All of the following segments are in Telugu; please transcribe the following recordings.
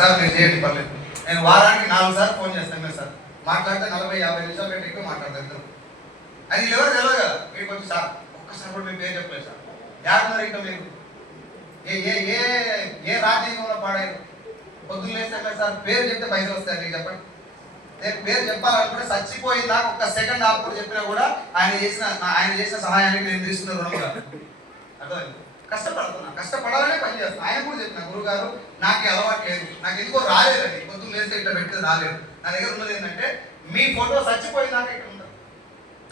సార్ మీరు చేయండి పర్లేదు. నేను వారానికి 4 సార్లు ఫోన్ చేస్తాను సార్. మాట్లాడితే 40-50 నిమిషాల కంటే ఎక్కువ మాట్లాడతారు. అది ఎవరు తెలియదు కదా. మీకు వచ్చి సార్ ఒక్కసారి కూడా మీ పేరు చెప్పలేదు సార్. యాడున్నారు ఇంకా మీరు ఏ ఏ ఏ ఏ రాజ్యాంగంలో పాడారు? పొద్దున్న లేస్తే సార్ పేరు చెప్తే పైసలు వస్తాయి. మీకు చెప్పండి. నేను పేరు చెప్పాలనుకుంటే చచ్చిపోయిందా ఒక్క సెకండ్ ఆపుడు చెప్పినా కూడా ఆయన చేసిన సహాయానికి నేను తీసుకున్న రుణం కాదు. అర్థమైంది? కష్టపడాలనే పని చేస్తాను. ఆయన కూడా చెప్పిన గురువు గారు నాకు అలవాటు లేదు, నాకు ఎందుకో రాలేదండి. పొద్దున్న లేస్తే ఇట్లా పెట్టేది రాలేదు. నా దగ్గర ఉన్నది ఏంటంటే మీ ఫోటో చచ్చిపోయిందాక ఇక్కడ ఉంటారు.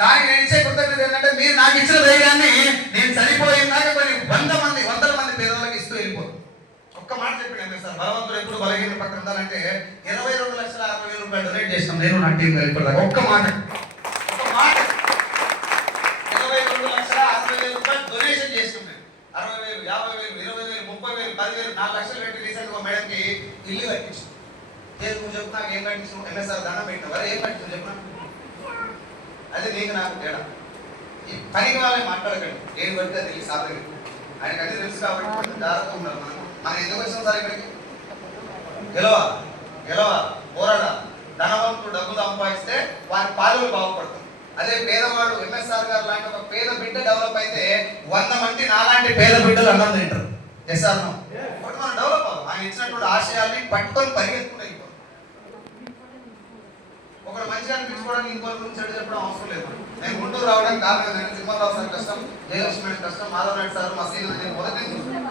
దానికి నేను ఇచ్చే కృతజ్ఞత ఏంటంటే మీరు నాకు ఇచ్చిన ధైర్యాన్ని నేను చనిపోయిందాక కొన్ని వందల మంది పేదలకు ఇస్తూ వెళ్ళిపోదు. ఒక్క మాట చెప్పిన సార్, భగవంతుడు ఎప్పుడు బలహీన పక్కన ఉండాలంటే 22,60,000 రూపాయలు డొనేట్ చేస్తాం నేను నా టీం ఇప్పటిదాకా. ఒక్క మాట 22,60,000 రూపాయలు డొనేషన్ చేస్తాం. 60,000, 50,000, 20,000, 30,000, 10,000, 4 లక్షలు పెట్టి రీసెంట్ గా మేడంకి ఇల్లు కట్టించు. నువ్వు చెప్పు నాకు ఏం కట్టించు? ఎంఎస్ఆర్ దండం పెట్టిన వారు ఏం కట్టించు చెప్పిన. అదే నీకు నాకు తేడా. ఈ పనికి వాళ్ళని మాట్లాడకండి. ఏం పడితే తెలియదు సార్ దగ్గర. ఆయనకు అన్ని తెలుసు కాబట్టి కొంచెం జాగ్రత్తగా ఉండాలి. మనం ఎందుకు వచ్చినాం సార్ ఇక్కడికి? గెలవా పోరాడా. ధనవంతుడు డబ్బు సంపాదిస్తే వారి పాలకులు బాగుపడతారు. అదే పేదవాడు ఎంఎస్ఆర్ గారు లాంటి ఒక పేద బిడ్డ డెవలప్ అయితే 100 మంది నాలాంటి పేద బిడ్డలు అన్నం తింటారు. ఎస్ఆర్ నో మనం డెవలప్ అవ్వాలి. ఆయన ఇచ్చినటువంటి ఆశయాల్ని పట్టుకొని పరిగెత్తుకుంటే అయిపోతుంది. ఒకరు మంచిగా అనిపించుకోవడానికి ఇంకొకరి గురించి చెడు చెప్పడం అవసరం లేదు. నేను గుంటూరు రావడానికి కారణం నేను తిమ్మరావు సార్ కష్టం, జయలక్ష్మి కష్టం, మాధవ్ నాయుడు సార్ మా సీనియర్ నేను మొదటి చూస్తున్నాను.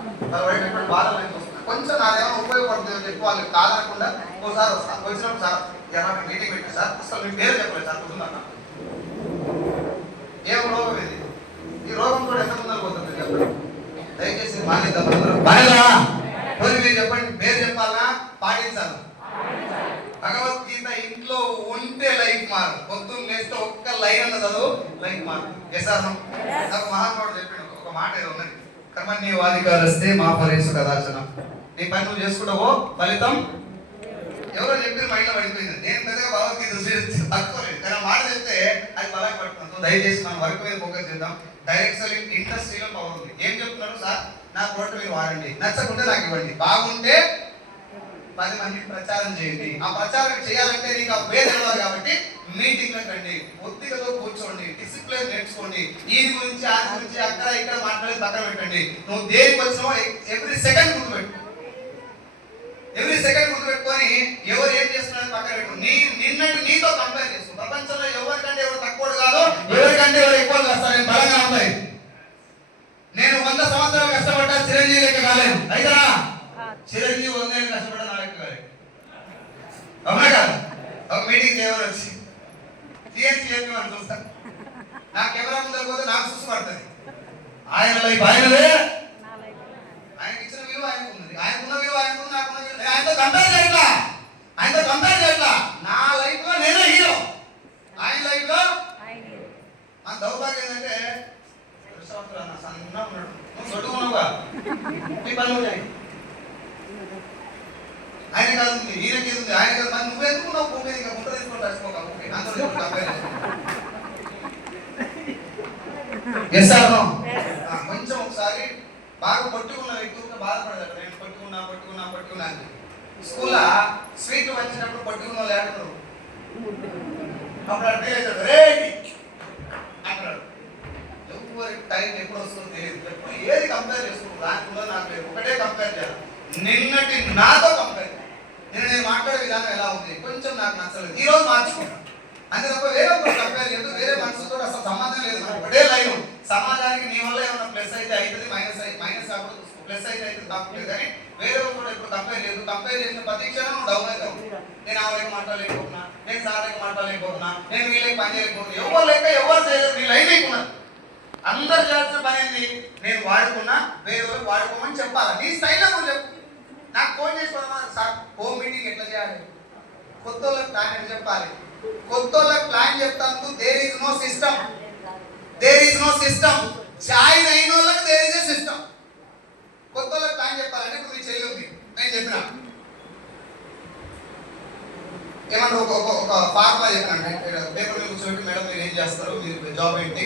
బాధలు నేను చూస్తున్నాను. కొంచెం నాదేమో ఉపయోగపడుతుంది అని చెప్పి వాళ్ళకి కాదనకుండా ఓసారి వస్తాను. వచ్చినప్పుడు సార్ ఎలా మీటింగ్ పెట్టి సార్ అసలు మీ పేరు చెప్పలేదు సార్ కుదురున్నా. ఏం రోగం ఇది? ఈ రోగం కూడా ఎంత ముందర పోతుంది చెప్పండి. దయచేసి మానేద్దాం. మీరు చెప్పండి. పేరు చెప్పాలన్నా పాటించాలి. భగవద్గీత ఇంట్లో ఉంటే లైఫ్ మారు. పొద్దున్న లేస్తే ఒక్క లైన్ అన్న చదువు లైఫ్ మారు. ఎసారం నాకు మహాత్ముడు చెప్పాడు ఒక మాట ఏదో ఉన్నది. కర్మణ్యేవాధికారస్తే మా ఫలేషు కదాచన. నీ పని నువ్వు చేసుకుంటావో ఫలితం ఎవరో చెప్పిన మైండ్లో పడిపోయింది. నేను పెద్దగా భగవద్గీత తక్కువలేదు కానీ మాట చెప్తే అది బలంగా పడుతున్నాను. దయచేసి మనం వర్క్ మీద ఫోకస్ చేద్దాం. డైరెక్ట్ సెల్లింగ్ ఇండస్ట్రీలో పవర్ ఉంది. ఏం చెప్తున్నారు సార్? నా ప్రోడక్ట్ మీరు వాడండి, నచ్చకుంటే నాకు ఇవ్వండి, బాగుంటే 10 మందికి ప్రచారం చేయండి. ఆ ప్రచారం చేయాలంటే నీకు ఆ పేరు తెలియదు కాబట్టి మీటింగ్లకు రండి, ఒత్తిడితో కూర్చోండి, డిసిప్లిన్ నేర్చుకోండి. ఈ గురించి ఆ గురించి అక్కడ ఇక్కడ మాట్లాడి పక్కన పెట్టండి. నువ్వు దేనికి వచ్చినావో ఎవ్రీ సెకండ్ గుర్తుపెట్టు. ఎవ్రీ సెకండ్ గుర్తుపెట్టుకొని ఎవరు ఏం చేస్తున్నారో పక్కన పెట్టు. నిన్నటి నీతో కంపేర్ చేస్తూ ప్రపంచంలో ఎవరికంటే ఎవరు తక్కువ కాదు, ఎవరికంటే ఎవరు ఎక్కువ కాస్తారు. నేను బలంగా ఉంటాయి. నేను 100 సంవత్సరాలు కష్టపడ్డా చిరంజీవి లెక్క కాలేదు. అయితే చిరంజీవి 100 ఏళ్ళు కష్టపడ్డా నా లెక్క కాలేదు. అవునా కాదు? ఒక మీటింగ్ ఎవరు వచ్చి టీఎన్సీ చెప్పి మనం చూస్తాను. నా కెమెరా ముందర పోతే నాకు చూసి పడుతుంది. ఆయన లైఫ్ ఆయనదే, ఆయనకి ఇచ్చిన విలువ ఆయనకు ఉన్నది, ఆయనకున్న విలువ ఆయనకు, నాకున్న విలువ. ఆయనతో కంపేర్ చేయట్లా. నా లైఫ్ లో నేనే హీరో, ఆయన లైఫ్ లో మన దౌర్భాగ్యం ఏంటంటే సన్నగా ఉన్నాడు, నువ్వు దొడ్డుకున్నావుగా, నీ పని నువ్వు చేయి. ఆయన కాదు ఉంది, ఈయనకి ఉంది, ఆయన కాదు. మరి నువ్వు ఎందుకున్నావు భూమి మీద? ఇంకా ముందు తీసుకొని రచ్చిపోక అందరూ కంపేర్ చేస్తాను. కొంచెం ఒకసారి బాగా పట్టుకున్న వ్యక్తులుగా బాధపడతాడు. నేను పట్టుకున్నా అని. స్కూల్లో స్వీట్లు వచ్చినప్పుడు పట్టుకున్న లేకపోతే అప్పుడు అర్థం అంటాడు. ఎవరి టైం ఎప్పుడు వస్తుందో తెలియదు. ఎప్పుడు ఏది కంపేర్ చేసుకుంటారు దానిలో నాకు లేదు. ఒకటే కంపేర్ చేయాలి, నిన్నటి నాతో కంపేర్. నేను మాట్లాడే విధానం ఎలా ఉంది కొంచెం నాకు నచ్చలేదు, ఈ రోజు మార్చుకుంటాను. అంతే తప్ప వేరే కంపేర్ చేయదు. వేరే మనసుతో అసలు సంబంధం లేదు. ఒకటే లైన్. సమాజానికి నీ వల్ల ఏమన్నా ప్లస్ అయితే అవుతుంది, మైనస్ కాకుండా ప్లస్ అయితే తప్పలేదు. కానీ వేరే కూడా ఇప్పుడు కంపేర్ లేదు. కంపేర్ చేసిన ప్రతి క్షణం నువ్వు డౌన్ అవుతావు. నేను ఆ లెక్క మాట్లాడలేకపోతున్నా, నేను సార్ లెక్క మాట్లాడలేకపోతున్నా, నేను వీళ్ళకి పని చేయలేకపోతున్నా. ఎవరు లెక్క ఎవరు చేయలేదు. నీ లైన్ లేకున్నారు. అందరు చేయాల్సిన పని ఏంటి? నేను వాడుకున్నా, వేరే వాళ్ళు వాడుకోమని చెప్పాలి. నీ స్టైల్లో నువ్వు చెప్పు. నాకు ఫోన్ చేసుకోవడం సార్ హోమ్ మీటింగ్ ఎట్లా చేయాలి, కొత్త వాళ్ళకి ప్లాన్ ఎట్లా చెప్పాలి, కొత్త వాళ్ళకి ప్లాన్ చెప్తాను. There is no system. Join అయిన వాళ్ళకి దేర్ ఈజ్ ఏ సిస్టమ్. కొత్త వాళ్ళకి ప్లాన్ చెప్పాలంటే ఇప్పుడు మీ చెల్లి ఉంది, నేను చెప్పిన ఏమన్నా ఒక ఫార్ములా చెప్పాను. పేపర్ మీద కూర్చోబెట్టి మేడం మీరు ఏం చేస్తారు, మీరు జాబ్ ఏంటి,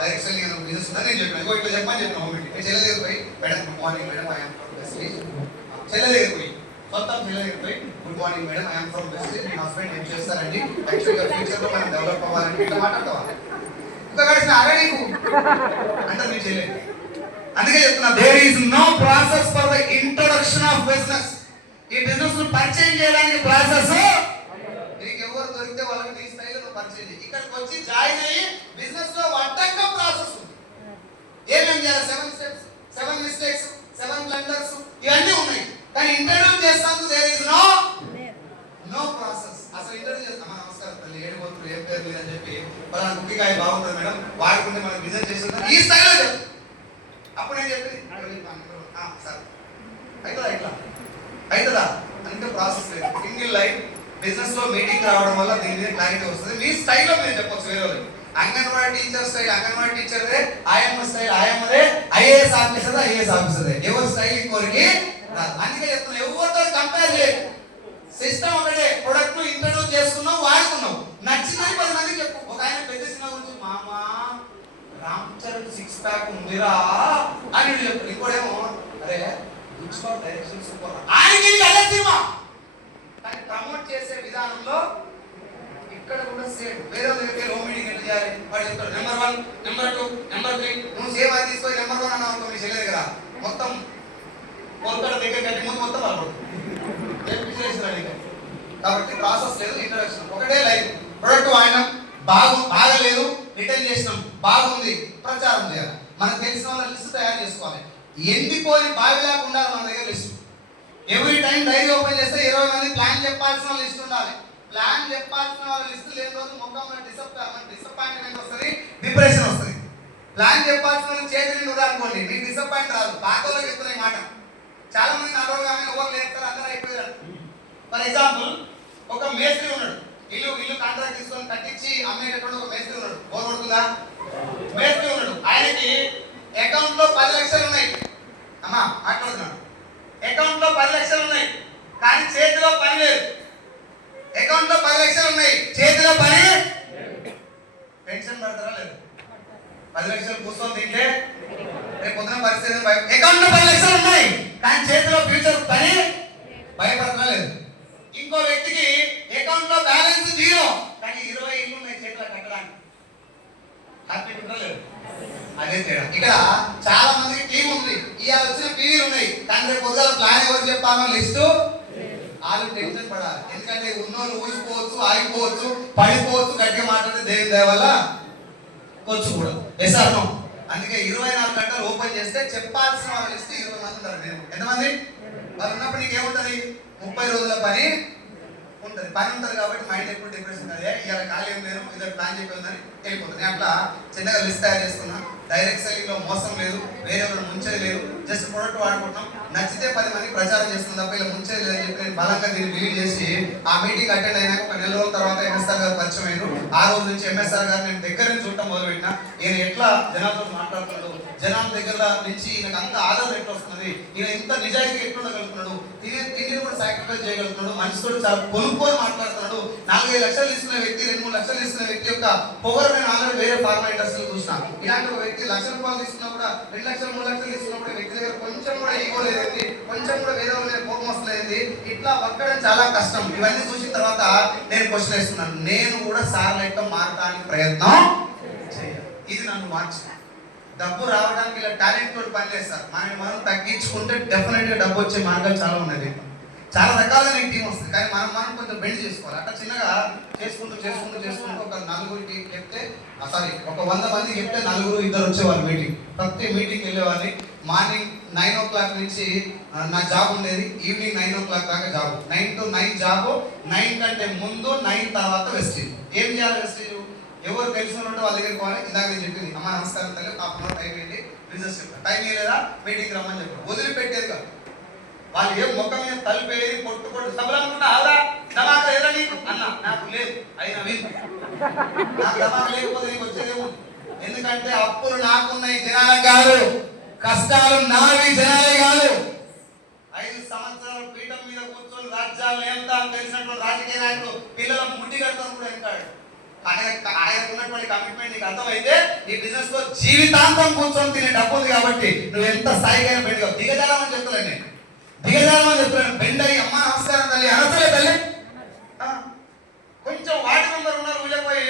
డైరెక్ట్ సెల్లింగ్ బిజినెస్ ఉందని నేను చెప్పాను. ఇట్లా చెప్పని చెప్పిన హోమ్ మీటింగ్. చెల్లె దగ్గర పోయి madam good morning madam, I'm చెల్లె దగ్గర పోయి మొత్తం తెలియకపోయి good morning madam I'm from west మీ హస్బెండ్ ఏం చేస్తారండి యాక్చువల్గా ఫ్యూచర్లో మనం డెవలప్ అవ్వాలంటే ఇట్లా మాట్లాడతావా ఇంకా కలిసిన అరే నీకు అంటే మీరు చేయలేదు. అందుకే చెప్తున్నా there is no process for the introduction of business. ఈ బిజినెస్ ను పరిచయం చేయడానికి ప్రాసెస్ నీకు ఎవరు దొరికితే వాళ్ళకి నీ స్టైల్ నువ్వు పరిచయం చేయి. ఇక్కడికి వచ్చి జాయిన్ అయ్యి బిజినెస్ లో వడ్డంగా ప్రాసెస్ ఉంది. ఏమేమి చేయాలి 7 స్టెప్స్ 7 మిస్టేక్స్ 7 బ్లండర్స్ ఇవన్నీ ఉన్నాయి. కానీ ఇంటర్వ్యూ చేస్తాను దేర్ ఈస్ నో ప్రాసెస్. అసలు ఇంటర్వ్యూ చేస్తాం నమస్కారం తల్లి ఏడుపోతులు ఏం పేరు మీరు అని చెప్పి వాళ్ళ కుక్కికాయ బాగుంటుంది మేడం వాడుకుంటే మనం బిజినెస్ చేస్తుంటాం ఈ స్టైల్లో చెప్పు. అప్పుడు నేను చెప్పింది సార్ అవుతుందా ఇట్లా అవుతుందా అంటే ప్రాసెస్ లేదు. సింగిల్ లైన్ బిజినెస్ లో మీటింగ్ రావడం వల్ల దీని మీద క్లారిటీ వస్తుంది. మీ స్టైల్లో మీరు చెప్పొచ్చు వేరే వాళ్ళకి. అంగన్వాడీ టీచర్ స్టైల్ అంగన్వాడీ టీచర్దే, ఆయమ్మ స్టైల్ ఆయమ్మదే, ఐఏఎస్ ఆఫీసర్ ఐఏఎస్ ఆఫీసర్దే. ఎవరి స్టైల్ ఇంకోరికి రాదు. అందుకే చెప్తున్నా ఎవరితో కంపేర్ చేయదు. సిస్టమ్ ఒకటే, ప్రొడక్ట్ ఇంట్రడ్యూస్ చేసుకున్నావు వాడుకున్నావు నచ్చిందని 10 మందికి చెప్పు. ఒక ఆయన పెద్ద సినిమా గురించి మామా రామ్ చరణ్ 6 ప్యాక్ ఉందిరా అని చెప్పు. ఇంకోడేమో అరే డైరెక్షన్ సూపర్ ఆయనకి అదే సినిమా. కానీ ప్రమోట్ చేసే విధానంలో ఇక్కడ కూడా సేమ్. వేరే దగ్గరికి లో మీటింగ్ ఎట్లా చేయాలి వాడు చెప్తాడు నెంబర్ 1 నెంబర్ 2 నెంబర్ 3 నువ్వు సేమ్ అది తీసుకొని నెంబర్ 1 అన్నావు అనుకో మీ చెల్లెది కదా మొత్తం కోల్కతా దగ్గర కట్టి ముందు మొత్తం వాళ్ళు కాబట్టి ప్రాసెస్ లేదు. ఇంట్రడక్షన్ ఒకటే లైన్ ప్రొడక్ట్ వాడినాం బాగలేదు రిటర్న్ చేసినాం బాగుంది ప్రచారం చేయాలి. మనకు తెలిసిన వాళ్ళ లిస్ట్ తయారు చేసుకోవాలి. ఎండిపోయి బావి లేకుండా మన దగ్గర list. Every time diary open చేస్తే 20 మంది ప్లాన్ చెప్పాల్సిన లిస్ట్ ఉండాలి. ప్లాన్ చెప్పాల్సిన వాళ్ళ లిస్ట్ లేని రోజు ముఖంలో డిసప్పాయింట్మెంట్ వస్తుంది, డిప్రెషన్ వస్తుంది. ప్లాన్ చెప్పాల్సిన వాళ్ళు చేతి నిండు అనుకోండి మీకు డిసప్పాయింట్ రాదు. పాతలో చెప్తున్న ఈ మాట చాలా మంది నా రోజు కానీ ఎవరు లేస్తారు అందరూ అయిపోయారు. ఫర్ ఎగ్జాంపుల్ ఒక మేస్త్రి ఉన్నాడు, ఇల్లు కాంట్రాక్ట్ తీసుకొని కట్టించి అమ్మేటటువంటి ఒక మేస్త్రి ఉన్నాడు. బోర్ కొడుతుందా? మేస్త్రి ఉన్నాడు, ఆయనకి అకౌంట్ లో 10 లక్షలు ఉన్నాయి. అమ్మా మాట్లాడుతున్నాడు, అకౌంట్ లో 10 లక్షలు ఉన్నాయి కానీ చేతిలో పని లేదు. అకౌంట్ లో 10 లక్షలు ఉన్నాయి చేతిలో పని. పెన్షన్ పడతారా లేదు? 10 లక్షలు కూర్చొని తింటే రేపు పొద్దున పరిస్థితి. అకౌంట్ లో 10 లక్షలు ఉన్నాయి కానీ చేతిలో ఫ్యూచర్ పని భయపడతా లేదు. ఇంకో వ్యక్తికి అకౌంట్ లో బ్యాలెన్స్ 0 కానీ 20 ఇల్లు ఉన్నాయి చేతిలో కట్టడానికి. హ్యాపీ లేదు? అదే తేడా. ఇక్కడ చాలా మందికి టీం ఉంది, ఇవాళ వచ్చిన టీవీలు ఉన్నాయి కానీ రేపు పొద్దున ప్లాన్ ఎవరు చెప్పాలో లిస్టు వాళ్ళు టెన్షన్ పడాలి. ఎందుకంటే ఉన్నోళ్ళు ఊసిపోవచ్చు, ఆగిపోవచ్చు, పడిపోవచ్చు. గట్టిగా మాట్లాడితే దేవుని దయ వల్ల వచ్చు కూడా ఎస్ఆర్నో. అందుకే 24 గంటలు ఓపెన్ చేస్తే చెప్పాల్సిన వాళ్ళ లిస్ట్ 20 మంది ఉంటారు. నేను ఎంతమంది వాళ్ళు ఉన్నప్పుడు నీకు ఏముంటుంది? 30 రోజుల పని ఉంటుంది. పని ఉంటుంది కాబట్టి మైండ్ ఎప్పుడు డిప్రెషన్ అదే ఇలా ఖాళీ ఏం లేదు ఇద్దరు ప్లాన్ చెప్పేదని వెళ్ళిపోతుంది. అట్లా చిన్నగా లిస్ట్ తయారు చేసుకున్నా. డైరెక్ట్ సెల్లింగ్ లో మోసం లేదు, వేరే వాళ్ళు ముంచేది లేదు. జస్ట్ ప్రొడక్ట్ వాడుకుంటాం, నచ్చితే 10 మంది ప్రచారం చేస్తుంది తప్ప ఇలా ముంచేది లేదని చెప్పి నేను బలంగా దీన్ని బిలీవ్ చేసి ఆ మీటింగ్ అటెండ్ అయినాక ఒక 4 రోజుల తర్వాత ఎంఎస్ఆర్ గారు పరిచయం అయ్యారు. ఆ రోజు నుంచి ఎంఎస్ఆర్ గారు నేను దగ్గర నుంచి చూడటం మొదలుపెట్టిన. ఈయన ఎట్లా జనాలతో మాట్లాడుతున్నాడు, జనాల దగ్గర నుంచి ఈయనకు అంత ఆదరణ ఎట్లా వస్తున్నది, ఈయన ఇంత నిజాయితీగా ఎట్లుండగలుగుతున్నాడు, తిండిని కూడా సాక్రిఫైస్ చేయగలుగుతున్నాడు, మనిషితో చాలా కొనుక్కొని మాట్లాడుతున్నాడు. 4-5 లక్షలు తీసుకునే వ్యక్తి 2-3 లక్షలు తీసుకునే వ్యక్తి యొక్క పొగరు నేను ఆల్రెడీ వేరే ఫార్మా ఇండస్ట్రీలో చూసిన. ఇలాంటి ఒక వ్యక్తి 1 లక్ష రూపాయలు తీసుకున్నా కూడా 2 లక్షలు 3 లక్షలు తీసుకున్నప్పుడు వ్యక్తి దగ్గర కొంచెం కూడా ఈగో లేదండి, కొంచెం కూడా వేరే వాళ్ళ కోపం వస్తలేదండి. ఇట్లా బతకడం చాలా కష్టం. ఇవన్నీ చూసిన తర్వాత నేను క్వశ్చన్ వేస్తున్నాను, నేను కూడా సార్ లెక్క మారడానికి ప్రయత్నం చేయాలి. ఇది నన్ను మార్చింది. డబ్బు రావడానికి ఇలా టాలెంట్ తోటి పని లేదు సార్. మనం తగ్గించుకుంటే డెఫినెట్ గా డబ్బు వచ్చే మార్గాలు చాలా ఉన్నాయి. చాలా రకాలుగా నీకు టీం వస్తుంది కానీ మనం కొంచెం బెండ్ చేసుకోవాలి. అట్లా చిన్నగా చేసుకుంటూ ఒక 4గురికి చెప్తే ఒక 100 మందికి చెప్తే 4-2 వచ్చేవాళ్ళు మీటింగ్. ప్రతి మీటింగ్ వెళ్ళేవాళ్ళని. మార్నింగ్ 9 o'clock నుంచి నా జాబ్ ఉండేది, ఈవినింగ్ 9 o'clock దాకా జాబ్. 9 to 9 job. 9 కంటే ముందు 9 తర్వాత వెస్టేజ్. ఏం చేయాలి వెస్టేజ్? ఎవరు తెలిసినట్టు వాళ్ళ దగ్గరికి పోవాలి. ఇందాక నేను చెప్పింది అమ్మ నమస్కారం తల్లి హాఫ్ టైం ఏంటి బిజినెస్ చెప్తాను, టైం ఇవ్వలేదా మీటింగ్ రమ్మని చెప్పారు. వదిలిపెట్టేది కాదు. వాళ్ళు ఏం మొక్క మీద తలిపేది కొట్టు సభలనుకుంటా ఆవిడ దమాక లేదా నీకు అన్న నాకు లేదు అయినా విన్. నాకు దమాక లేకపోతే నీకు వచ్చేదేమో. ఎందుకంటే అప్పులు నాకున్నాయి జనాలకు కాదు, కష్టాలు నావి జనాలే కాదు. 5 సంవత్సరాలు పీఠం మీద కూర్చొని రాజ్యాలు ఎంత తెలిసినటువంటి రాజకీయ నాయకులు పిల్లల ముట్టి కడతాను కూడా వెళ్తాడు. ఆయనకున్నటువంటి కమిట్మెంట్ నీకు అర్థమైతే ఈ బిజినెస్ లో జీవితాంతం కూర్చొని తినే డబ్బు ఉంది కాబట్టి నువ్వు ఎంత స్థాయికైనా పెట్టుకో. దిగజాలని చెప్తలే నేను. దిగజారమని చెప్తున్నాను. బెండ్ అయ్యి అమ్మ నమస్కారం తల్లి అనసలే తల్లి. కొంచెం వార్డు మెంబర్ ఉన్నారు వీళ్ళపోయి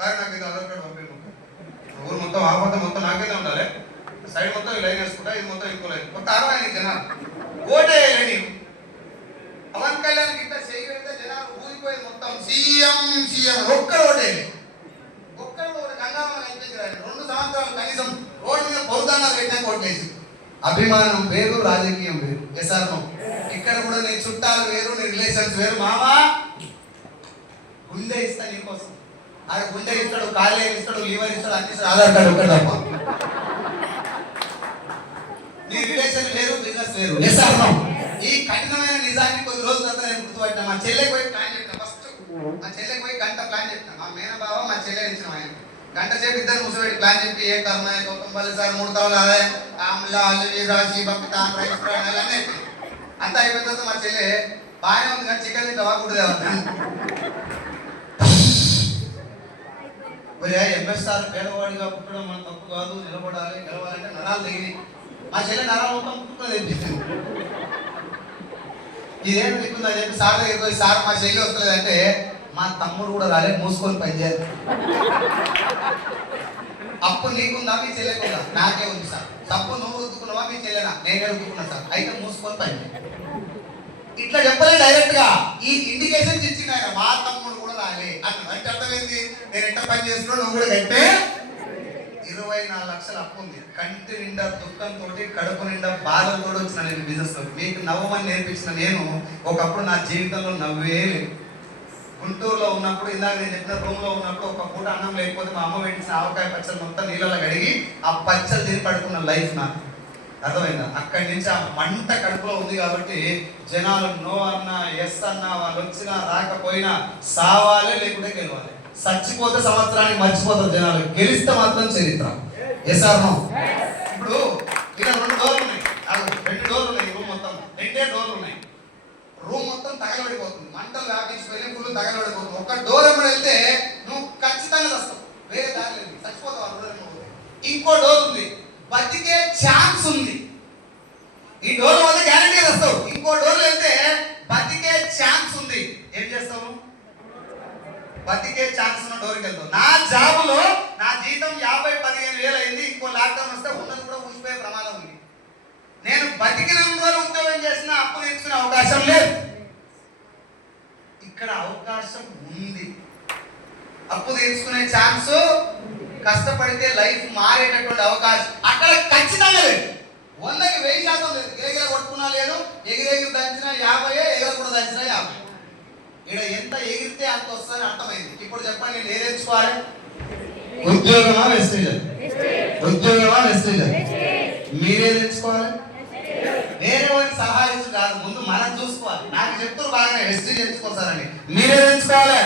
నాకు ఇది ఆధార్ కార్డు పంపి ఊరు మొత్తం ఆపద మొత్తం నాకేదే ఉండాలి. సైడ్ మొత్తం లైన్ వేసుకుంటా, ఇది మొత్తం ఇంకో లైన్ మొత్తం 60 జనాలు ఓటే నేను పవన్ కళ్యాణ్ గిట్ట చేయి పెడితే జనాలు ఊరిపోయి మొత్తం సీఎం సీఎం ఒక్కడు ఓటేయాలి. ఒక్కడు ఒకటి గంగామ కనిపించారు. 2 సంవత్సరాలు కనీసం రోడ్డు మీద పొరుదానాలు పెట్టాక ఓట్లేసి. అభిమానం వేరు, రాజకీయం వేరు. ఎస్ఆర్ ఇక్కడ కూడా నీ చుట్టాలు వేరు, నీ రిలేషన్స్ వేరు. మామా గుండె ఇస్తా నీకోసం. ఆడ గుండె ఇస్తాడు, కాలే ఇస్తాడు, లివర్ ఇస్తాడు, అన్ని ఇస్తాడు. ఆధార్ కార్డు ఒక్కడు తప్ప. నీ రిలేషన్ వేరు, బిజినెస్ వేరు. ఎస్ఆర్ ఈ కఠినమైన నిజాన్ని కొద్ది రోజుల తర్వాత నేను గుర్తుపట్టినా. మా చెల్లెకి పోయి ప్లాన్ చెప్పిన. ఫస్ట్ మా చెల్లెకి పోయి గంట ప్లాన్ చెప్పిన. మా మేనబావ మా చెల్లె ఇచ్చిన ఆయన గంట సేపు ఇద్దరు ముసబెట్టి ప్లాన్ చెప్పి ఏ కర్మ కొత్తంపల్లి సార్ 3 తవలు ఆదాయం ఆమ్లా అల్లి రాశి భక్తి తామ్రైస్ ప్రాణాలన్నీ అయిపోయింది. అంతా అయిపోయిన తర్వాత మా చెల్లె బాగానే ఉంది కానీ చికెన్ తింటావా కుడదేవా ఎంఎస్ఆర్ పేదవాడిగా పుట్టడం మన తప్పు కాదు, నిలబడాలి గెలవాలంటే నరాలు దిగి మా చెల్లె నరాలు మొత్తం పుట్టుకుని తెప్పించింది. ఇదేం దిక్కుందని చెప్పి సార్ దగ్గరికి పోయి సార్ మా చెల్లి వస్తలేదంటే మా తమ్ముడు కూడా రాలే, మూసుకొని పనిచేయాలి. అప్పు నీకుందా మీ చెల్లెకుందా? నాకే ఉంది సార్. తప్పు నువ్వు రుద్దుకున్నావా మీ చెల్లెనా? నేనే రుద్దుకున్నా సార్. అయితే మూసుకొని పనిచేయాలి. ఇట్లా చెప్పలే డైరెక్ట్ గా ఈ ఇండికేషన్స్ ఇచ్చింది ఆయన. మా తమ్ముడు కూడా రాలే అన్న అంటే అర్థమైంది. నేను ఎట్లా పని చేస్తున్నావు నువ్వు కూడా కట్టే. 24 లక్షల అప్పు ఉంది. కంటి నిండా దుఃఖంతో కడుపు నిండా బాధలతో వచ్చిన నేను బిజినెస్ లో. మీకు నవ్వమని నేర్పించిన నేను ఒకప్పుడు నా జీవితంలో నవ్వే లేదు. గుంటూరులో ఉన్నప్పుడు ఇందాక నేను చెప్పిన రూమ్ లో ఉన్నప్పుడు ఒక పూట అన్నం లేకపోతే మా అమ్మ పెట్టిన ఆవకాయ పచ్చలు మొత్తం నీళ్ళలో కడిగి ఆ పచ్చలు తిని పడుకున్న లైఫ్ నాకు అర్థమైందా. అక్కడి నుంచి ఆ మంట కడుపులో ఉంది కాబట్టి జనాలు నో అన్నా ఎస్ అన్నా వాళ్ళు వచ్చినా రాకపోయినా సావాలే లేకుంటే గెలవాలి. చచ్చిపోతే సంవత్సరానికి మర్చిపోతారు జనాలు, గెలిస్తే మాత్రం చరిత్ర. ఎస్ఆర్ నో. ఇప్పుడు ఇలా 2 డోర్లు ఉన్నాయి, 2 డోర్లు ఉన్నాయి. రూమ్ మొత్తం 2 డోర్లు ఉన్నాయి. రూమ్ మొత్తం తగలబడిపోతుంది, మంటలు వ్యాపించిపోయి ఫుల్ తగలబడిపోతుంది. ఒక డోర్ ఎప్పుడు వెళ్తే నువ్వు ఖచ్చితంగా వస్తావు, వేరే దారి లేదు, చచ్చిపోతావు. ఆ డోర్ ఇంకో డోర్ ఉంది, బతికే ఛాన్స్ ఉంది. ఈ డోర్ వల్ల గ్యారెంటీ వస్తావు. ఇంకో డోర్ వెళ్తే బతికే ఛాన్స్ ఉంది. ఏం చేస్తావు? బతికే ఛాన్స్ ఉన్న డోర్కి వెళ్తావు. నా జాబులో నా జీతం 50-15 వేలు అయింది. ఇంకో లాక్డౌన్ వస్తే ఉన్నది కూడా ఊసిపోయే ప్రమాదం ఉంది. నేను బతికిన రోజులు ఉద్యోగం చేసిన అప్పు తీర్చుకునే అవకాశం లేదు. ఇక్కడ అవకాశం ఉంది. అప్పు తీర్చుకునే ఛాన్స్, కష్టపడితే లైఫ్ మారేటటువంటి అవకాశం అక్కడ ఖచ్చితంగా లేదు. 100కి 1000% లేదు. గిరగిర కొట్టుకున్నా లేదు, ఎగిరెగిరి దంచిన 50, ఎగరకుండా దంచిన 50. ఇక్కడ ఎంత ఎగిరితే అంత వస్తుందని అర్థమైంది. ఇప్పుడు చెప్పండి, నేను ఏది ఎంచుకోవాలి? ఉద్యోగమా వెస్టేజ్? ఉద్యోగమా వెస్టేజ్? మీరేది ఎంచుకోవాలి? వేరే వారికి సహాయించు కాదు, ముందు మనం చూసుకోవాలి. నాకు చెప్తారు బాగానే వెస్టేజ్ ఎంచుకోసారని. మీరేది ఎంచుకోవాలి?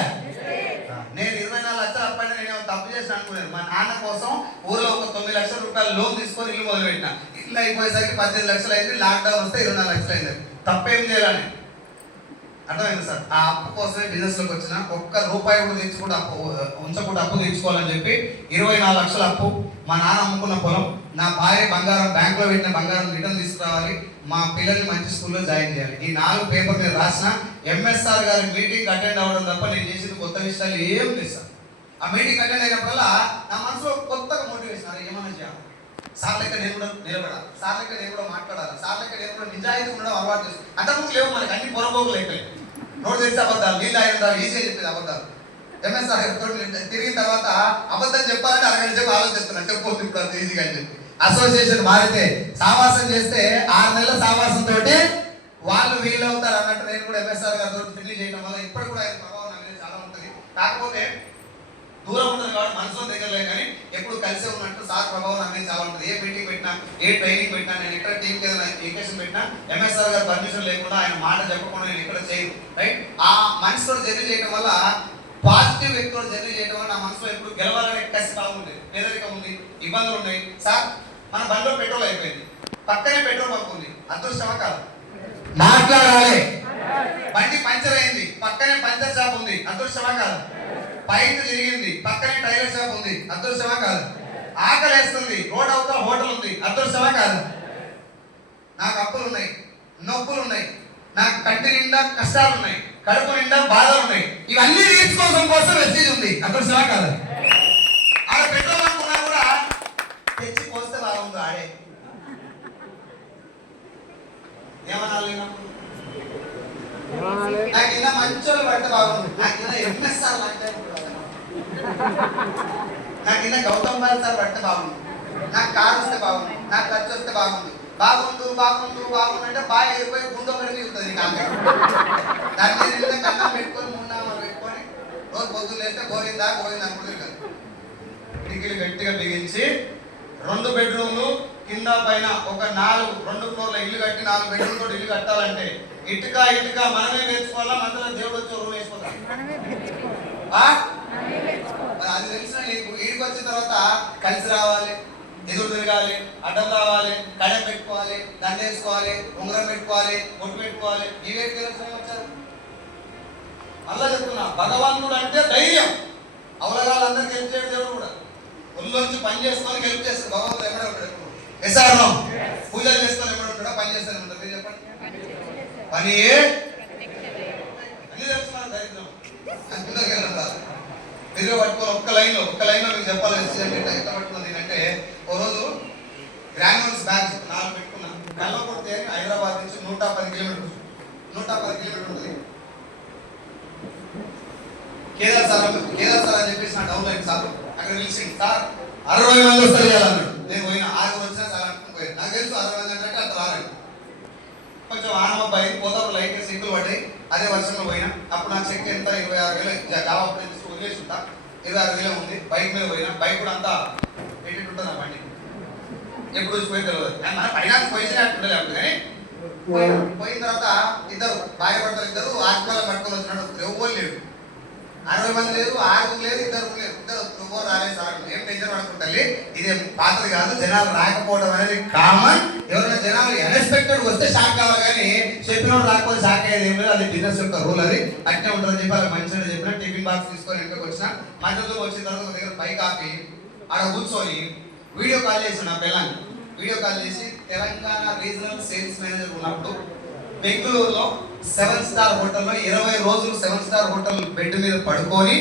నేను 24 లక్షలు అప్పటి నేను తప్పు చేసిన అనుకున్నాను. మా నాన్న కోసం ఊర్లో ఒక 9 లక్షల రూపాయలు లోన్ తీసుకొని ఇల్లు మొదలుపెట్టిన. ఇల్లు అయిపోయేసరికి 18 లక్షలు అయింది. లాక్డౌన్ వస్తే 24 లక్షలు అయింది. తప్పేం చేయాలని అర్థమైంది సార్. ఆ అప్పు కోసమే బిజినెస్ లోకి వచ్చిన. ఒక్క రూపాయి కూడా తెచ్చుకుంటే అప్పు ఉంచకుండా అప్పు తెచ్చుకోవాలని చెప్పి 24 లక్షల అప్పు. మా నాన్న అమ్ముకున్న పొలం, నా భార్య బంగారం, బ్యాంకులో పెట్టిన బంగారం రిటర్న్ తీసుకురావాలి, మా పిల్లల్ని మంచి స్కూల్లో జాయిన్ చేయాలి. ఈ 4 పేపర్ మీద రాసిన. ఎంఎస్ఆర్ గారి మీటింగ్ అటెండ్ అవ్వడం తప్ప నేను చేసిన కొత్త విషయాలు ఏం లేదు సార్. ఆ మీటింగ్ అటెండ్ అయినప్పుడల్లా నా మనసులో కొత్తగా మోటివేషన్, అది ఏమన్నా చేయాలి, సార్ లెక్క నేను కూడా నిలబడాలి, సార్ లెక్క నేను కూడా మాట్లాడాలి, సార్ లెక్క నేను కూడా నిజాయితీ ఉండడం అలవాటు చేస్తాను. అంతకుముందు లేవు మనకి, అన్ని పొరపోకులు అయిపోయాయి. నోటు తెలిసి అబద్ధాలు, నీళ్ళు అయిన ఈజీగా చెప్పేది అబద్ధాలు. ఎంఎస్ఆర్ తిరిగిన తర్వాత అబద్ధం చెప్పాలంటే 1 గంట సేపు ఆలోచిస్తున్నాను, చెప్పొద్దు ఇప్పుడు అంత ఈజీగా అని చెప్పి. అసోసియేషన్ మారితే, సావాసం చేస్తే 6 నెలల సావాసంతో వాళ్ళు వీళ్ళు అవుతారు అన్నట్టు నేను కూడా ఎంఎస్ఆర్ గారితో పెళ్లి చేయడం వల్ల ఇప్పుడు కూడా ఆయన ప్రభావం అనేది చాలా ఉంటుంది. కాకపోతే దూరం ఉంటుంది కాబట్టి మనసులో దగ్గర లేదు, కానీ ఎప్పుడు కలిసే ఉన్నట్టు సార్ ప్రభావం అనేది చాలా ఉంటుంది. ఏ మీటింగ్ పెట్టినా, ఏ ట్రైనింగ్ పెట్టినా, నేను ఎక్కడ టీంకి ఏదైనా ఎడ్యుకేషన్ పెట్టినా ఎంఎస్ఆర్ గారు పర్మిషన్ లేకుండా, ఆయన మాట చెప్పకుండా నేను ఎక్కడ చేయను. రైట్. ఆ మనసులో జర్నీ చేయడం వల్ల, పాజిటివ్ వ్యక్తితో జర్నీ చేయడం వల్ల నా మనసులో ఎప్పుడు గెలవాలనే కసి బాగుంది. పేదరికం ఉంది, ఇబ్బందులు ఉన్నాయి. సార్ మన బండిలో పెట్రోల్ అయిపోయింది, పక్కనే పెట్రోల్ పంప్ ఉంది, అదృష్టమా కాదు? మాట్లాడాలి. బండి పంచర్ అయింది, పక్కనే పంచర్ షాప్ ఉంది, అదృష్టమా కాదు? పైపు తిరిగింది, పక్కనే టైలర్ షాప్ ఉంది, అదృష్టమా కాదు? ఆకలి వేస్తుంది, రోడ్ అవుతా హోటల్ ఉంది, అదృష్టమా కాదు? నాకు అప్పులు ఉన్నాయి, నొప్పులు ఉన్నాయి, నాకు కంటి నిండా కష్టాలు ఉన్నాయి, కడుపు నిండా బాధలు ఉన్నాయి, ఇవన్నీ తీర్చుకోవడం కోసం వెస్టేజ్ ఉంది. అక్కడ సినిమా కాదు, ఆడ పెట్రోల్ అనుకున్నా కూడా తెచ్చి పోస్తే బాగుంది. ఆడే ఏమనాలి, నాకు ఇలా మంచోళ్ళు పడితే బాగుంది, నాకు ఇలా ఎంఎస్ఆర్ అంటే నాకు ఇలా గౌతమ్ బాల్ సార్ పడితే బాగుంది, నాకు కారు వస్తే బాగుంది, నాకు ఖర్చు వస్తే బాగుంది. బాగుండు బాగుండు బాగుండు అంటే బాగా అయిపోయి గుండె ఒకటి మిగులుతుంది. కాదు దాని మీద కన్నం పెట్టుకొని మూడునామాలు పెట్టుకొని రోజు పొద్దున్న లేస్తే గోవిందా గోవింద అనుకుంటుంది కదా. కిటికీలు గట్టిగా బిగించి 2 బెడ్రూమ్లు కింద పైన ఒక 2 ఫ్లోర్ల ఇల్లు కట్టి 4 బెడ్రూమ్ తోటి ఇల్లు కట్టాలంటే ఇటుక మనమే వేసుకోవాలా, మధ్యలో దేవుడు వచ్చి రూమ్ వేసుకోవాలి. అది తెలిసిన నీకు ఈడికి వచ్చిన తర్వాత కలిసి రావాలి, ఎదురు తిరగాలి, అడ్డం రావాలి, కడెం పెట్టుకోవాలి, దండ వేసుకోవాలి, ఉంగరం పెట్టుకోవాలి, బొట్టు పెట్టుకోవాలి. ఇవేటి తెలుసు వచ్చారు. అలా చెప్తున్నా, భగవంతుడు అంటే ధైర్యం. అవలగాళ్ళందరికీ హెల్ప్ చేయడం దేవుడు కూడా ఒళ్ళొంచి పని చేసుకొని హెల్ప్ చేస్తారు. భగవంతుడు ఎక్కడ ఉంటాడు? ఎసారణం పూజలు చేసుకొని ఎక్కడ ఉంటాడో పని చేస్తాను ఉంటారు. మీరు చెప్పండి, పని అన్ని తెలుస్తున్నారు. దరిద్రం ఎదురు పట్టుకొని ఒక్క లైన్లో మీకు చెప్పాలి. ఎట్లా పట్టుకుంది అంటే, ఓ రోజు గ్రాన్యూల్స్ బ్యాగ్స్ 4 పెట్టుకున్నాను. కల్లకుర్తి అని హైదరాబాద్ నుంచి 110 కిలోమీటర్లు ఉంటుంది. కేదార్ సార్ అని చెప్పేసి నా డౌన్ లైన్ సార్ అక్కడ పిలిచింది. సార్ 60 మంది వస్తారు చేయాలన్నాడు. నేను పోయినా 6 వచ్చినా సార్ అనుకుని పోయాను. నాకు తెలుసు 60 మంది అంటే అంత రాలేదు. కొంచెం ఆనమబ్బాయి పోతాడు, లైట్ సింకులు పడ్డాయి. అదే వర్షంలో పోయినా. అప్పుడు నాకు చెక్ ఎంత 26,000 జాబ్ వదిలేసి ఉంటా. 26,000 ఉంది. బైక్ మీద పోయినా. బైక్ కూడా అంతా ఎడిట్ ఉంటుంది. నా బండి ఎప్పుడు చూసిపోయి తెలియదు. మన పైన పోయినట్టుండలే కానీ పోయిన తర్వాత ఇద్దరు భార్య భర్తలు ఇద్దరు ఆత్మల పట్టుకొని వచ్చినట్టు ఎవ్వరు లేడు. 60 మంది లేదు, 6 లేదు, 2 లేదు. నువ్వు రాలేదు సార్, ఏం టెన్షన్ పడుకుంటాలి. ఇదే పాత్రది కాదు. జనాలు రాకపోవడం అనేది కామన్. ఎవరైనా జనాలు అన్ఎక్స్పెక్టెడ్ వస్తే షాక్ కావాలి, కానీ చెప్పినోడు రాకపోతే షాక్ అయ్యేది ఏం లేదు. అది బిజినెస్ యొక్క రూల్. అది అట్నే ఉంటుందని చెప్పి అలా మంచిగా చెప్పిన. టిఫిన్ బాక్స్ తీసుకొని ఇంటికి వచ్చిన. మధ్యలో వచ్చిన తర్వాత దగ్గర పైకి ఆపి ఆడ కూర్చొని వీడియో కాల్ చేసి నా పిల్లని వీడియో కాల్ చేసి తెలంగాణ రీజనల్ సేల్స్ మేనేజర్ ఉన్నప్పుడు బెంగళూరులో 7 స్టార్ హోటల్లో 20 రోజులు 7 స్టార్ హోటల్ బెడ్ మీద పడుకొని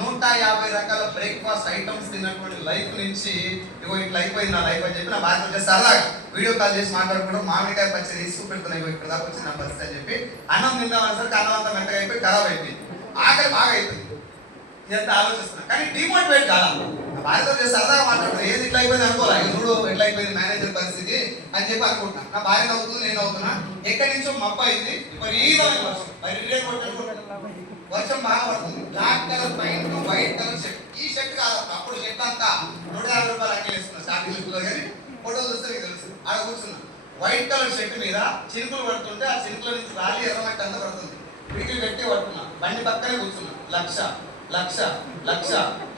150 రకాల బ్రేక్ఫాస్ట్ ఐటమ్స్ తిన్నటువంటి లైఫ్ నుంచి ఇగో ఇట్లా అయిపోయింది నా లైఫ్ అని చెప్పి నా బాధ వచ్చే సరదాగా వీడియో కాల్ చేసి మాట్లాడుకుంటూ మామిడికాయ పచ్చడి తీసుకు పెడుతున్నాయి. ఇగో ఇక్కడ దాకా వచ్చింది నా పరిస్థితి అని చెప్పి అన్నం తిందామనేసరికి అన్నం అంతా మెత్తగా అయిపోయి ఖరాబ్ అయిపోయింది. ఆకలి బాగా అయిపోయింది. ఇదంతా ఆలోచిస్తున్నా, కానీ డిమోటివేట్ కాదా. భార్యతో చేసి సరదాగా మాట్లాడుతున్నా. ఏది ఇట్లా అయిపోయింది అనుకోలే. చూడు ఎట్లా అయిపోయింది మేనేజర్ పరిస్థితి అని చెప్పి అనుకుంటున్నా. నా భార్య అవుతుంది, నేను అవుతున్నా. ఎక్కడి నుంచో మబ్బ అయింది. విపరీతమైన వర్షం, వర్షం బాగా పడుతుంది. Black colour pant, white colour shirt. ఈ షర్ట్ కాదు, అప్పుడు షర్ట్ అంతా 150 రూపాయలు అక్కేస్తున్నా స్టార్టింగ్ లో. కానీ ఫోటో చూస్తే మీకు తెలుసు. ఆడ కూర్చున్నా. వైట్ కలర్ షర్ట్ మీద చినుకులు పడుతుంటే ఆ చినుకుల నుంచి రాలి ఎర్రమట్టి అంతా పడుతుంది. పిడికిలు పెట్టి పడుతున్నా. బండి పక్కనే కూర్చున్నా. లక్ష లక్ష లక్ష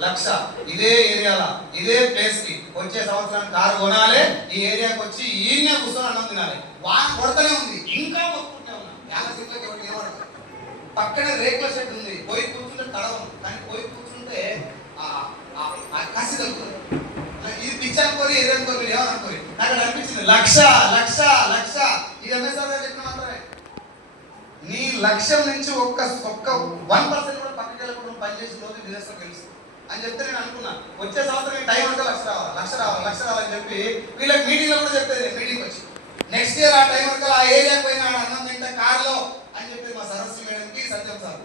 లక్ష ఇదే ఏరియాలో ఇదే ప్లేస్ కి వచ్చే సంవత్సరానికి కారు కొనాలి. ఈ ఏరియాకి వచ్చి ఈయనే కూర్చొని అన్నం తినాలి. వాన కొడతనే ఉంది, ఇంకా మొత్తుకుంటే ఉన్నా. సీట్లకి ఎవరికి ఏమడదు. పక్కనే రేకుల షెడ్ ఉంది. పోయి కూర్చుంటే తడవను, కానీ పోయి కూర్చుంటే కసి తగ్గుతుంది. ఇది పిచ్చి అనుకోని ఏదనుకోని ఏమనుకోని నాకు అనిపించింది. లక్ష లక్ష లక్ష ఇది ఎంఎస్ఆర్ గారు చెప్పిన మాత్రమే. నీ లక్ష్యం నుంచి ఒక్క 1% కూడా పక్కకి వెళ్ళకుండా పనిచేసిన రోజు బిజినెస్ లో తెలుసు అని చెప్తే నేను అనుకున్నా. వచ్చే సంవత్సరం టైం అంటే లక్ష రావాలని చెప్పి వీళ్ళకి మీటింగ్ లో కూడా చెప్పేది. మీటింగ్ వచ్చి నెక్స్ట్ ఇయర్ ఆ టైం వరకు ఆ ఏరియాకి పోయిన అన్నం తింటే కార్లో అని చెప్పి మా సరస్వతి మేడంకి సత్యం సార్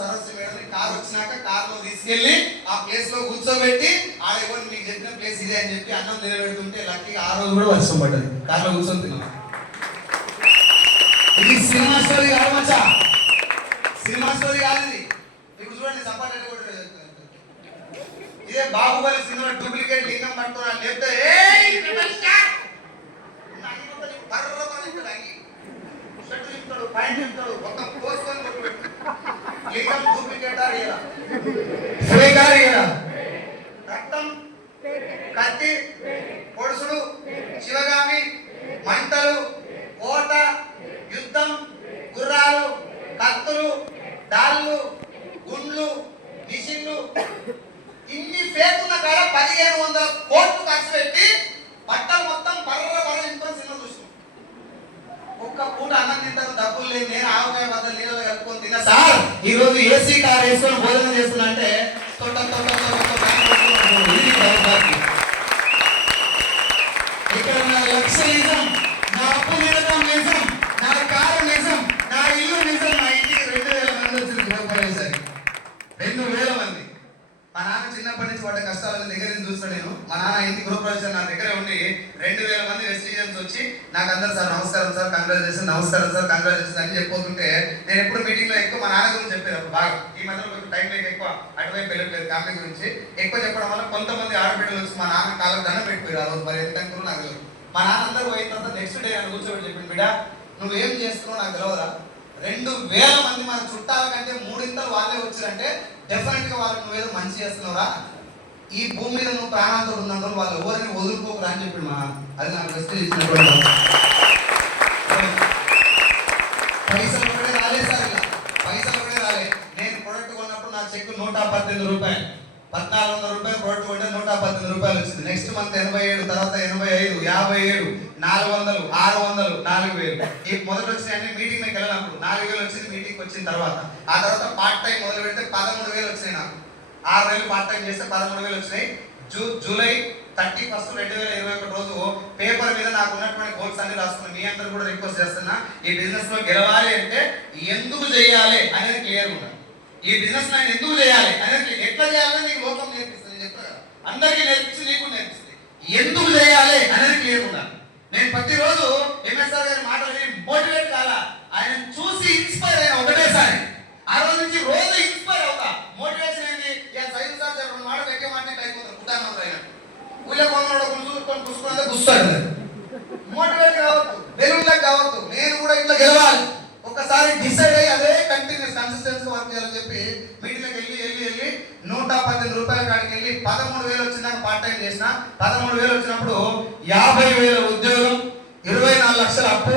సరస్వతి మేడం కార్ వచ్చినాక కార్లో తీసుకెళ్లి ఆ ప్లేస్ లో కూర్చోబెట్టి ఆడ ఇవ్వండి మీకు చెప్పిన ప్లేస్ ఇదే అని చెప్పి అన్నం నిలబెడుతుంటే లక్కీగా ఆ రోజు కూడా వర్షం పడ్డది. కార్లో కూర్చొని తిన్నాం. ఇది సినిమా స్టోరీ కాదు మచ్చా, సినిమా స్టోరీ కాదు ఇది. మీకు చూడండి సపోర్ట్ అంటే కూడా ఇదే బాహుబలి సినిమా డూప్లికేట్ లింగం పట్టుకున్నాను చెప్తే లింగం డూప్లికేట్ రక్తం కత్తి పొడుసుడు శివగామి మంటలు ఓట యుద్ధం గుర్రాలు కత్తులు డాళ్ళు గుండ్లు మిషన్లు ఇన్ని పేరున్న కాడ 1500 కోట్లు ఖర్చు పెట్టి బట్టలు మొత్తం బర్ర ఇంకొని సినిమా చూసినాం. లేదు, నేను ఆవకాయ బద్దలు నీళ్ళలో కలుపుకొని తిన్నా సార్. ఈ రోజు ఏసీ కార్ వేసుకొని భోజనం చేస్తున్నా అంటే ఇక్కడ నా లక్ష్య నిజం, నా అప్పు నిజం నిజం, నా కారు నిజం, నా ఇల్లు నిజం. మా ఇంటికి 2000 మంది వచ్చింది గృహప్రవేశానికి. 2000 మంది. మా నాన్న చిన్నప్పటి నుంచి వాటి కష్టాలను దగ్గర నుంచి చూస్తాను నేను. మా నాన్న ఇంటి గృహప్రవేశం నా దగ్గరే ఉండి 2000 మంది రెసిడెంట్స్ వచ్చి నాకు అందరు సార్ నమస్కారం సార్, కంగ్రాచులేషన్, నమస్కారం సార్, కంగ్రాచులేషన్ అని చెప్పిపోతుంటే నేను ఎప్పుడు మీటింగ్ లో ఎక్కువ మా నాన్న గురించి చెప్పేది బాగా. ఈ మధ్యలో కొంచెం టైం లేక ఎక్కువ అటువైపు వెళ్ళట్లేదు ఫ్యామిలీ గురించి ఎక్కువ చెప్పడం వల్ల కొంతమంది ఆడబిడ్డలు వచ్చి మా నాన్న కాళ్ళకు దండం పెట్టిపోయారు. ఆ రోజు మరి ఎందుకంటారో నాకు తెలియదు. మా నాన్న అందరూ పోయిన తర్వాత నెక్స్ట్ డే నన్ను కూర్చోబెట్టి చెప్పింది, బిడ్డ నువ్వేం చేస్తున్నావు నాకు తెలియదురా, 2000 మంది మన చుట్టాల కంటే 3 వాళ్ళే వచ్చారంటే డెఫినెట్ గా వాళ్ళకి నువ్వేదో మంచి చేస్తున్నావురా. ఈ భూమి మీద నువ్వు ప్రాణాలతో ఉన్నందుకు వాళ్ళు ఎవరిని వదులుకోకరా అని చెప్పి మా అది నాకు మెసేజ్ ఇచ్చినటువంటి పైసలు ఒకటే రాలేదు సార్. ఇలా పైసలు ఒకటే రాలే. నేను ప్రొడక్ట్ కొన్నప్పుడు నా చెక్ 118 రూపాయలు, 1400 రూపాయలు ప్రొడక్ట్ కొంటే 118 రూపాయలు వచ్చింది. నెక్స్ట్ మంత్ 87, తర్వాత 85, 57, 400, 600, 4000. ఈ మొదటి వచ్చినాయని మీటింగ్ మీకు వెళ్ళినప్పుడు 4000 వచ్చింది. మీటింగ్ వచ్చిన తర్వాత ఆ తర్వాత పార్ట్ టైం మొదలు పెడితే 13,000 వచ్చినాయి. నాకు 6 నెలలు పార్ట్ టైం చేస్తే 13,000 వచ్చినాయి. జూలై 31, 2021 రోజు పేపర్ మీద నాకు ఉన్నటువంటి గోల్స్ అన్ని రాసుకున్నాను. మీ అందరూ కూడా రిక్వెస్ట్ చేస్తున్నా, ఈ బిజినెస్ లో గెలవాలి అంటే ఎందుకు చేయాలి అనేది క్లియర్ ఉండాలి. ఈ బిజినెస్ నేను ఎందుకు చేయాలి అనేది ఎట్లా చేయాలని నీకు లోకం నేర్పిస్తుంది. నేను చెప్తా కదా, అందరికీ నేర్పిస్తుంది, నీకు నేర్పిస్తుంది. ఎందుకు చేయాలి అనేది క్లియర్ ఉండాలి. నేను ప్రతిరోజు ఎంఎస్ఆర్ గారి మాటలు మోటివేట్ కాలా, ఆయన చూసి ఇన్స్పైర్ అయినా ఒకటేసారి. ఆ రోజు నుంచి రోజు ఇన్స్పైర్ అవుతా. మోటివేషన్ ఏంటి? సైన్స్ సార్ 2 మాటలు ఎక్కే మాట అయిపోతారు. కుటానంలో అయినా ఊళ్ళో కొన్నాడు చూసుకొని కూర్చుకున్నా కూర్చోడు. మోటివేట్ కావద్దు, బెలూన్లకు కావద్దు. నేను కూడా ఇట్లా గెలవాలి ఒకసారి డిసైడ్ అయ్యి అదే కంటిన్యూస్ కన్సిస్టెన్సీ వర్క్ చేయాలని చెప్పి మీటింగ్కి వెళ్ళి 118 రూపాయల కాడికి వెళ్ళి 13,000 వచ్చిందాక పార్ట్ టైం చేసిన. 13,000 వచ్చినప్పుడు 50,000 ఉద్యోగం, 24 లక్షల అప్పు,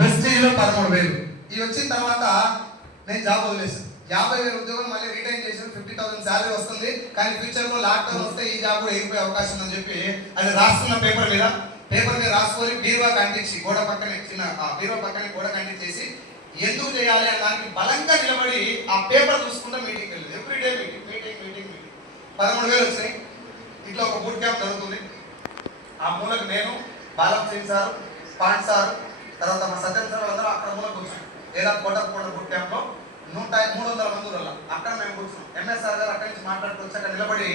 వెస్టీజ్ లో 13,000. ఇవి వచ్చిన తర్వాత నేను జాబ్ వదిలేసాను. 50,000 ఉద్యోగం మళ్ళీ రిటైన్ చేసి 50,000 శాలరీ వస్తుంది. కానీ ఫ్యూచర్ లో లాక్డౌన్ వస్తే ఈ జాబ్ కూడా ఎగిపోయే అవకాశం ఉందని చెప్పి అది రాస్తున్న పేపర్ మీద రాసుకొని బీరువా కంటించి గోడ పక్కనే చిన్న బీరువా పక్కనే గోడ కంటించేసి ఎందుకు చేయాలి అని దానికి బలంగా నిలబడి ఆ పేపర్ చూసుకుంటా మీటింగ్ వెళ్ళింది. ఎవ్రీడే మీటింగ్ 13,000 వచ్చినాయి. ఇట్లా ఒక బూట్ క్యాంప్ జరుగుతుంది. ఆ మూలకు నేను, బాలం సింగ్ సార్, పాండ్ సార్, తర్వాత మా సత్యం సార్ అందరూ అక్కడ మూలకు కూర్చున్నాం. లేదా కోట బూట్ క్యాంప్ లో 300 మంది వల్ల అక్కడ మేము కూర్చున్నాం. ఎంఎస్ఆర్ గారు అక్కడి నుంచి మాట్లాడుతూ వచ్చాక నిలబడి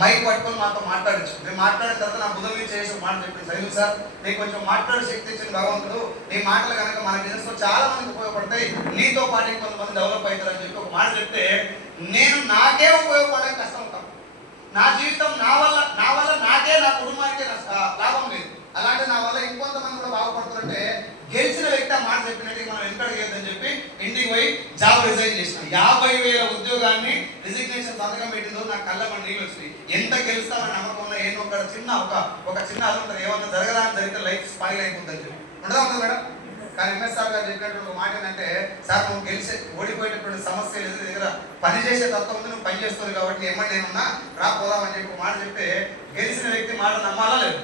మైక్ పట్టుకొని మాతో మాట్లాడచ్చు. మేము మాట్లాడిన తర్వాత నా బుధం చేసి ఒక మాట చెప్పింది, సైదు సార్ నీకు కొంచెం మాట్లాడే శక్తి ఇచ్చిన భగవంతుడు, నీ మాటలు కనుక మన బిజినెస్ లో చాలా మందికి ఉపయోగపడతాయి, నీతో పాటు కొంతమంది డెవలప్ అవుతారని చెప్పి ఒక మాట చెప్తే నేను నాకే ఉపయోగపడడానికి కష్టం ఉంటాను. నా జీవితం నా వల్ల నాకే, నా కుటుంబానికే లాభం లేదు. అలాంటి నా వల్ల ఇంకొంతమంది కూడా బాగుపడుతుంటే గెలిచిన వ్యక్తి ఆ మాట చెప్పినట్టు మనం వెనకడగేద్దని చెప్పి ఇంటికి పోయి జాబ్ రిజైన్ చేసిన. 50,000 ఉద్యోగాన్ని రిజిగ్నేషన్ సంతకం పెట్టిందో నాకు కళ్ళ మన నీళ్ళు వచ్చినాయి. ఎంత గెలుస్తామని నమ్మకంలో ఏదో ఒక చిన్న అది ఉంటుంది, ఏమన్నా జరగడానికి జరిగితే లైఫ్ స్పాయిల్ అయిపోతుందని చెప్పి ఉండదా ఉంటుంది మేడం. కానీ ఎంఎస్ఆర్ గారు చెప్పినటువంటి ఒక మాట ఏంటంటే, సార్ నువ్వు ఓడిపోయేటటువంటి సమస్య లేదు, దగ్గర పని చేసే తత్వం ఉంది, నువ్వు పని చేస్తుంది కాబట్టి ఏమన్నా నేనున్నా రాపోదామని చెప్పి ఒక మాట చెప్తే గెలిచిన వ్యక్తి మాట నమ్మాలా లేదు?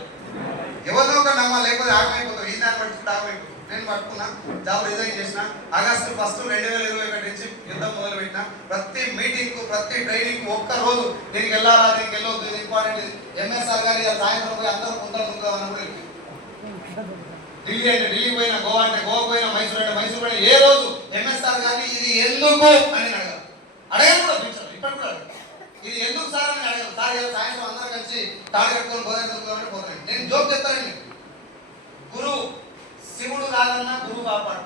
ఎవరినో ఒక నమ్మాలి, లేకపోతే ఆగమైపోతావు. ఈ దాన్ని పట్టుకుంటే ఆగమైపోతావు. నేను పట్టుకున్నా, జాబ్ రిజైన్ చేసిన. ఆగస్టు 1, 2021 నుంచి యుద్ధం మొదలు పెట్టిన. ప్రతి మీటింగ్ ప్రతి ట్రైనింగ్ ఒక్క రోజు దీనికి వెళ్ళాలా, దీనికి వెళ్ళొద్దు, ఇది ఇంపార్టెంట్. ఎంఎస్ఆర్ గారి సాయంత్రం పోయి అందరూ ముందర అన్నప్పుడు ఢిల్లీ అంటే ఢిల్లీ పోయినా, గోవా అంటే గోవా పోయినా, మైసూర్ అంటే మైసూర్ పోయినా, ఏ రోజు ఎంఎస్ఆర్ గారిని ఇది ఎందుకు అని అడగను కూడా పిలిచారు. ఇప్పటి కూడా ఇది ఎందుకు సార్ అని అడగదు. సార్ సాయంత్రం అందరూ కలిసి తాడు కట్టుకొని పోతాను పోతాను. నేను జోక్ చెప్తానండి, గురువు శివుడు కాదన్నా గురువు కాపాడు,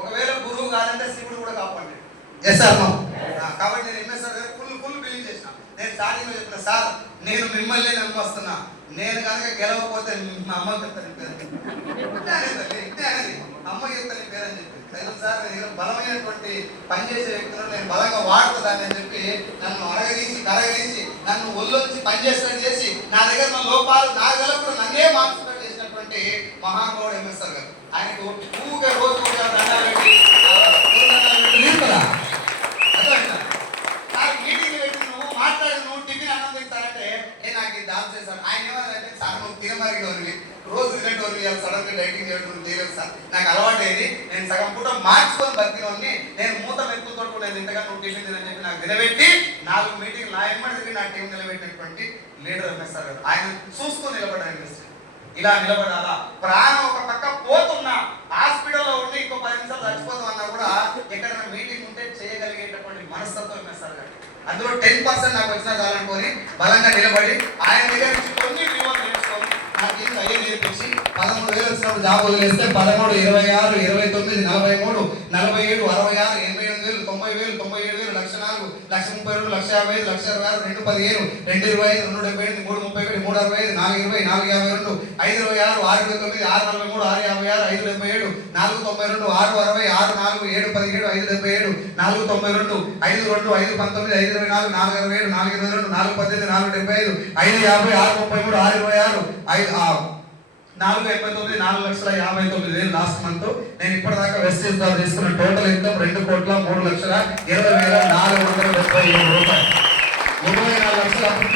ఒకవేళ గురువు కాదంటే శివుడు కూడా కాపాడు. ఎస్ సార్ కాబట్టి నేను ఎంఎస్ఆర్ గారు ఫుల్ బిలీవ్ చేసిన. నేను స్టార్టింగ్ చెప్పిన, సార్ నేను మిమ్మల్ని నమ్మొస్తున్నా, నేను కనుక గెలవకపోతే మా అమ్మకి చెప్తాను పేరు అమ్మకి చెప్తాను పేరు అని చెప్పి. సార్ నేను బలమైనటువంటి పనిచేసే వ్యక్తులను నేను బలంగా వాడుతుందని అని చెప్పి నన్ను కరగదీసి నన్ను ఒళ్ళొంచి పనిచేసినట్టు చేసి నా దగ్గర ఉన్న లోపాలు నా గెలప్పుడు నన్నే మార్చుకున్నట్టు చేసినటువంటి మహానుభావుడు ఎంఎస్ఆర్ గారు. ఆయనకు ఊరికే రోజు దండాలు పెట్టి మీటింగ్ పెట్టి నువ్వు మాట్లాడి నువ్వు టిఫిన్ అన్నం తింటారంటే నేను నాకు ఇది దాని చేశాను. ఆయన ఏమన్నారంటే, సార్ నువ్వు తినమరిగి వదిలి రోజు తినేటి వదిలి సడన్ గా డైటింగ్ చేయడం చేయలేదు సార్, నాకు అలవాటు అయింది, నేను సగం పూట మార్చుకొని నేను మూత మెతుకులతో నేను ఇంతగా నువ్వు టిఫిన్ తినని చెప్పి నాకు నిలబెట్టి 4 మీటింగ్ నా ఎమ్మడి తిరిగి నా టీం నిలబెట్టినటువంటి లీడర్ ఎంఎస్ఆర్ గారు. ఆయన చూస్తూ నిలబడ్డారు. ఇలా నిలబడాలా? ప్రాణం ఒక పక్క పోతున్నా, హాస్పిటల్లో ఉండి ఇంకో 10 నిమిషాలు చచ్చిపోతాం అన్నా కూడా ఎక్కడైనా మీటింగ్ ఉంటే చేయగలిగేటటువంటి మనస్తత్వం ఎంఎస్ఆర్ గారు. అందులో 10% నాకు వచ్చినా చాలనుకొని బలంగా నిలబడి ఆయన దగ్గర నుంచి కొన్ని విలువలు నేర్చుకొని నాకు ఇది అయ్యే నేర్పించి 13,000 వచ్చినప్పుడు జాబ్ వదిలేస్తే 13, 26, 29, 43, 47, 66, 88,000, 90,000, 97,000, 1,04,000, 1,32,000, 1,50,000, 1,26,000, 2,15, 2,25, 2,75, 3,35, 3,65, 4,20, 4,52, 5,26, 6,29, 6,43, 6,56, 5,77, 4,92, 6,60, 6,4, 7,17, 5,77, 4,92, 5,2, 5,19, 5,24, 4,27, 4,22, 4,18, 4,75, 5,50, 6,33, 6,26, 4,89, 4,59,000 లాస్ట్ మంత్. నేను ఇప్పటిదాకా వెస్టేజ్ ద్వారా తీసుకున్న టోటల్ ఇన్కమ్ 2,03,20,477 రూపాయలు. 24 లక్షలు అప్పుడు